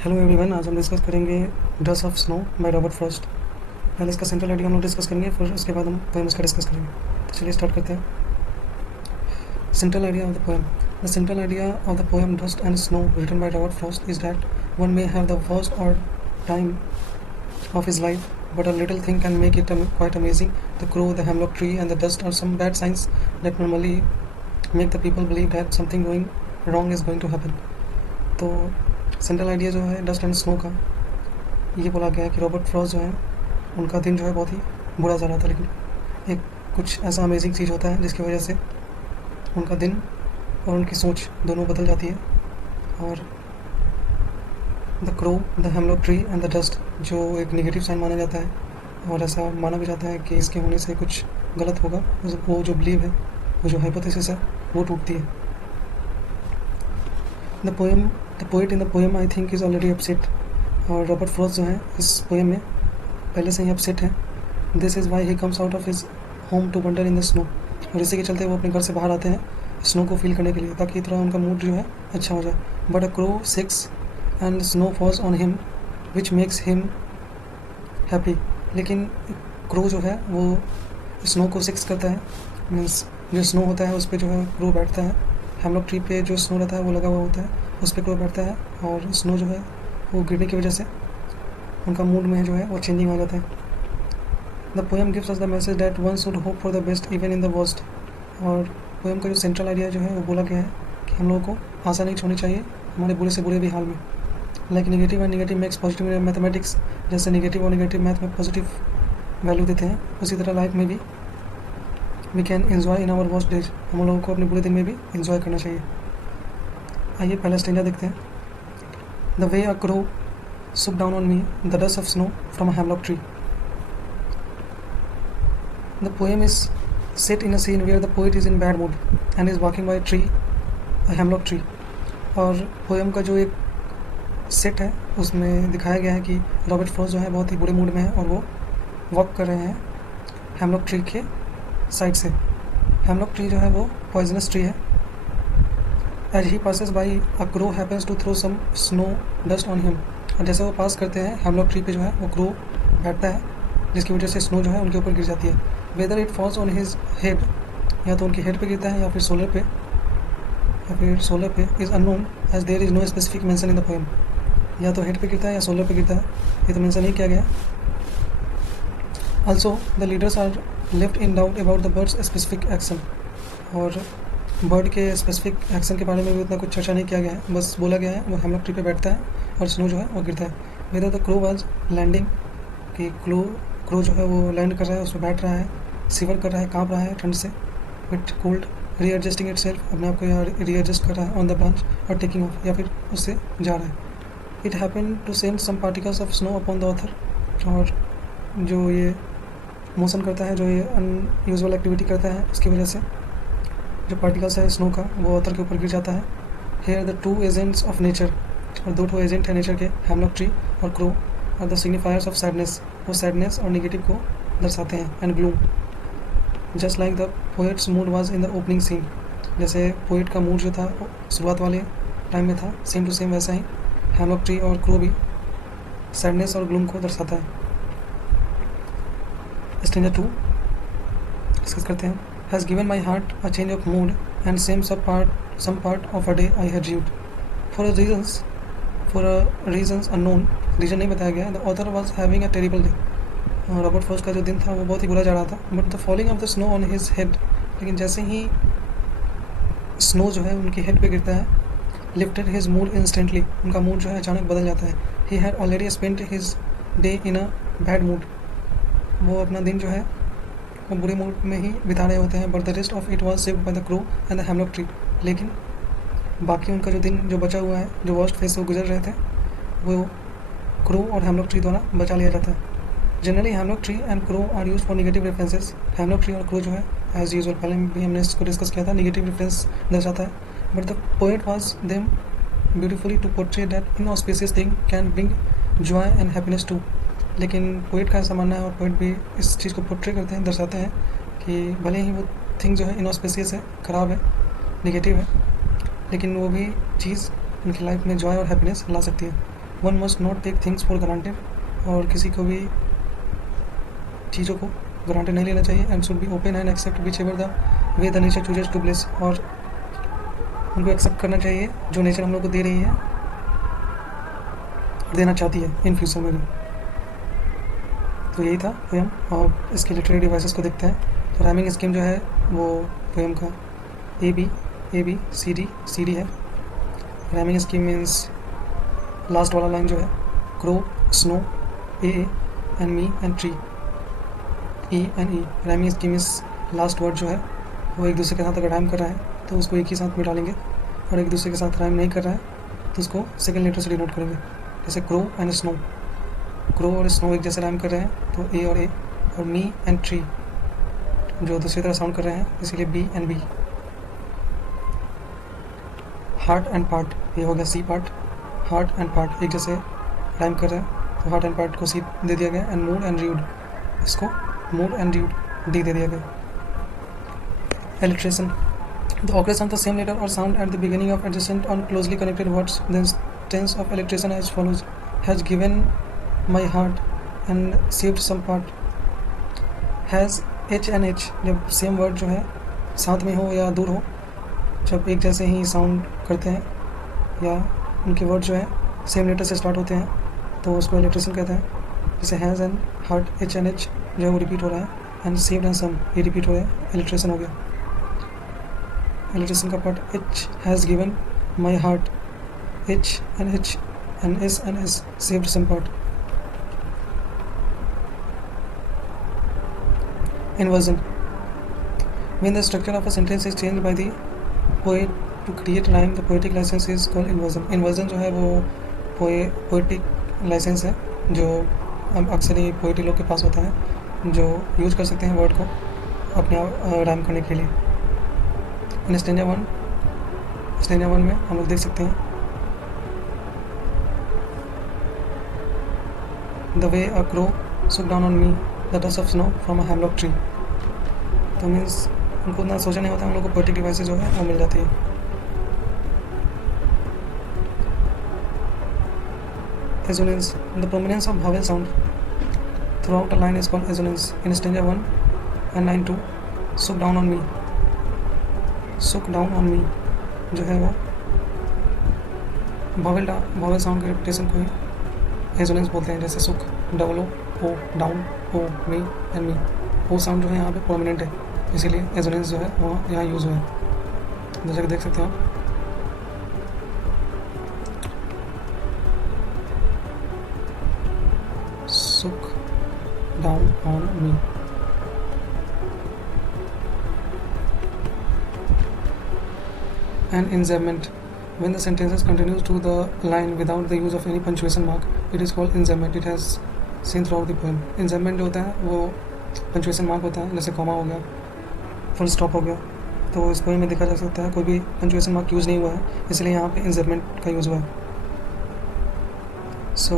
Hello everyone, आज हम discuss करेंगे dust of snow bye Robert Frost. पहले इसका सेंट्रल आइडिया हम लोग डिस्कस करेंगे, फिर उसके बाद हम पोएम उसका डिस्कस करेंगे। तो चलिए स्टार्ट करते हैं। Central idea of the poem. The central idea of the poem dust and snow written by Robert Frost is that one may have the worst और time of his life, but a little thing can make it quite amazing. The crow, the hemlock tree, and the dust are some bad signs that normally make the people believe that something going wrong is going to happen. तो central idea जो है dust and snow का, ये बोला गया है कि Robert Frost जो है उनका दिन जो है बहुत ही बुरा जा रहा था, लेकिन एक कुछ ऐसा अमेजिंग चीज़ होता है जिसकी वजह से उनका दिन और उनकी सोच दोनों बदल जाती है। और the crow, the hemlock tree and the dust जो एक नेगेटिव साइन माना जाता है और ऐसा माना भी जाता है कि इसके होने से कुछ गलत होगा, वो जो बिलीव है, वो जो हाइपोथेसिस है, वो टूटती है। The poet in the poem I think is already upset. और रॉबर्ट फ्रॉस्ट जो है इस पोएम में पहले से ही अपसेट है। This is why he comes out of his home to wonder in the snow. और इसी के चलते वो अपने घर से बाहर आते हैं स्नो को फील करने के लिए, ताकि थोड़ा उनका मूड जो है अच्छा हो जाए। But a crow six and snow falls on him which makes him happy. लेकिन क्रो जो है वो स्नो को सिक्स करता है, मीन्स जो स्नो होता है उस पर जो है क्रो बैठता है। हेमलॉक ट्री पे जो स्नो रहता है वो लगा हुआ होता है, उस पर क्रो बैठता है, और स्नो जो है वो गिरने की वजह से उनका मूड में जो है वो चेंजिंग आ जाता है। The poem gives us the message that one should hope for the best even in the worst. और पोएम का जो सेंट्रल आइडिया जो है वो बोला गया है कि हम लोगों को आशा नहीं छोड़नी चाहिए हमारे बुरे से बुरे भी हाल में। Like negative and negative makes positive in mathematics, जैसे नेगेटिव और नेगेटिव मैथ में पॉजिटिव वैल्यू देते हैं, उसी तरह लाइफ में भी we can enjoy in our worst days. हम लोगों को अपने बुरे दिन में भी एंजॉय करना चाहिए। आइए पहला स्टेंजा देखते हैं। The way a crow shook down on me the dust of snow from a hemlock tree. The poem is set in a scene where the poet is in bad mood and is walking by tree, a hemlock tree. और poem का जो एक set है उसमें दिखाया गया है कि रॉबर्ट फ्रॉस्ट जो है बहुत ही बुरे मूड में है और वो वॉक कर रहे हैं हेमलॉक ट्री के साइड से। हेमलॉक ट्री जो है वो पॉइजनस ट्री है। As he passes by a crow happens to throw some snow dust on him. और जैसे वो पास करते हैं हेमलॉक ट्री पे जो है वो क्रो बैठता है, जिसकी वजह से स्नो जो है उनके ऊपर गिर जाती है। Whether it falls on his head, या तो उनके हेड पे गिरता है या फिर सोलर पे is unknown as there is no specific mention in the poem. या तो हेड पे गिरता है या सोलर पे गिरता है, ये तो मेंशन नहीं किया गया। Also the leaders are left in doubt about the birds specific action. और बर्ड के स्पेसिफिक एक्शन के बारे में भी उतना कुछ चर्चा नहीं किया गया है, बस बोला गया है वो हेमलॉक ट्री पे बैठता है और स्नो जो है वो गिरता है। Whether the crow was landing, कि क्रो जो है वो लैंड कर रहा है, उस पर बैठ रहा है, सिवर कर रहा है, काँप रहा है ठंड से, विथ कोल्ड, रीएडजस्टिंग इटसेल्फ, अपने आप को यहाँ रीएडजस्ट कर रहा है ऑन द ब्रांच, और टेकिंग ऑफ, या फिर उससे जा रहा है। It happen to send some particles of snow upon the author. और जो ये मोशन करता है, जो ये अनयूजुअल एक्टिविटी करता है, उसकी वजह से जो पार्टिकल्स है स्नो का वो ऑथर के ऊपर गिर जाता है। Here the two agents of nature, और दो ठो एजेंट है नेचर के, हेमलॉक ट्री और क्रो, और द सिग्निफायर्स ऑफ सैडनेस, वो सैडनेस और नेगेटिव को दर्शाते हैं, and gloom. Just like the poet's mood was in the opening scene, जैसे पोएट का मूड जो था शुरुआत वाले टाइम में था, सेम टू सेम वैसा ही हेमलॉक ट्री और क्रो भी सैडनेस और ग्लूम को दर्शाता है। स्टेंजा 2 डिस्कस करते हैं। Has given my heart a change of mood and some part of a day I had dreamed for a reasons unknown. Reason नहीं बताया गया। The author was having a terrible day. Robert Frost का जो दिन था वो बहुत ही बुरा जा रहा था। But the falling of the snow on his head, लेकिन जैसे ही स्नो जो है उनकी हेड पे गिरता है, लिफ्टेड हिज मूड इंस्टेंटली, उनका मूड जो है अचानक बदल जाता है। He had already spent his day in a bad mood, वो अपना दिन जो है वो बुरे मूड में ही बिता रहे होते हैं। But the rest of it was saved by the crow and the hemlock tree. लेकिन बाकी उनका जो दिन जो बचा हुआ है, जो वर्स्ट फेज से वो गुजर रहे थे, वो क्रो और हेमलॉक ट्री द्वारा बचा लिया जाता है। Generally hemlock tree and crow are use for negative references. Hemlock tree और क्रो जो है एज यूजुअल, पहले भी हमने इसको डिस्कस किया था, नेगेटिव रेफरेंस दर्शाता है। But the poet was them beautifully to portray that inauspicious thing can bring joy and happiness to. लेकिन पोएट का ऐसा मानना है, और पोएट भी इस चीज़ को पोर्ट्रे करते हैं, दर्शाते हैं कि भले ही वो थिंग जो है इनऑस्पिशियस है, ख़राब है, नेगेटिव है, लेकिन वो भी चीज़ उनकी लाइफ में जॉय और हैप्पीनेस ला सकती है। One must not take things for granted, और किसी को भी चीज़ों को ग्रांटेड नहीं लेना चाहिए। And should be open and accept whichever the way the nature chooses to bless, और उनको एक्सेप्ट करना चाहिए जो नेचर हम लोग को दे रही है, देना चाहती है इन फ्यूचर में भी। तो यही था पोएम। और इसके लिटरेरी डिवाइसेस को देखते हैं। तो राइमिंग स्कीम जो है वो पोएम का ए बी सी डी है। राइमिंग स्कीम मीन्स लास्ट वाला लाइन जो है crow, snow, A and me and tree, E and E. Rhyming scheme इस लास्ट वर्ड जो है वो एक दूसरे के साथ अगर राइम कर रहा है तो उसको एक ही साथ में डालेंगे, और एक दूसरे के साथ राइम नहीं कर रहा है तो उसको सेकेंड लेटर से डिनोट करेंगे। जैसे क्रो एंड स्नो, क्रो और स्नो एक जैसे राइम कर रहे हैं तो ए और ए, और मी एंड ट्री जो दूसरी तरह साउंड कर रहे हैं इसीलिए B and B. Heart and part, ये हो गया C part. Heart and part एक जैसे राइम कर रहे हैं तो हार्ट एंड पार्ट को सी दे दिया गया। एंड मूड एंड रीड, इसको मूड एंड रीड डी दे दिया गया। Alliteration, the occurrence of the same letter or sound at the beginning of adjacent or closely connected words. The tense of alliteration as follows: has given my heart and saved some part. Has H and H जब same word जो है साथ में हो या दूर हो, जब एक जैसे ही साउंड करते हैं या उनके वर्ड जो है सेम लेटर से स्टार्ट होते हैं तो उसको alliteration कहते हैं। जैसे has and heart, H and H जो है वो रिपीट हो रहा है, एंड सेव्ड एंड सम ये रिपीट हो रहा है, alliteration हो गया। alliteration का part H has given my heart, H and S saved some part. Inversion, when the structure of a sentence is changed by the poet to create rhyme, the poetic license is called inversion. Inversion जो है वो poetic license है जो अक्सर ही poetry लोग के पास होता है, जो यूज कर सकते हैं वर्ड को अपने राइम करने के लिए। इन स्टेंजा वन में हम लोग देख सकते हैं the way a crow shook down on me the dust of snow from a hemlock tree. तो मीन्स उनको उतना सोचा नहीं होता, हम लोग को पोएटिक डिवाइसेस जो है वो मिल जाती है। Assonance, the prominence of Wavell sound through out a line is called assonance. In stanza 1 and line 2 सुक डाउन ऑन मी, सुक डाउन ऑन मी जो है वो वावेल साउंड के रिपीटेशन को ही एजोनेंस बोलते हैं। जैसे shook, double O, down, O, me and me, O sound जो है यहाँ पे प्रोमिनेंट है, इसीलिए एजोनेंस जो है वो यहाँ यूज़ हुआ है। जैसे कि देख सकते हैं आप, सुक down on me. And enjambment, when the sentences continues to the line without the use of any punctuation mark, it is called enjambment. It has seen throughout the poem. enjambment जो होता है वो punctuation mark होता है, जैसे comma हो गया, full stop हो गया, तो इस पोएम में देखा जा सकता है कोई भी punctuation mark यूज़ नहीं हुआ है, इसलिए यहाँ पे enjambment का यूज़ हुआ है। सो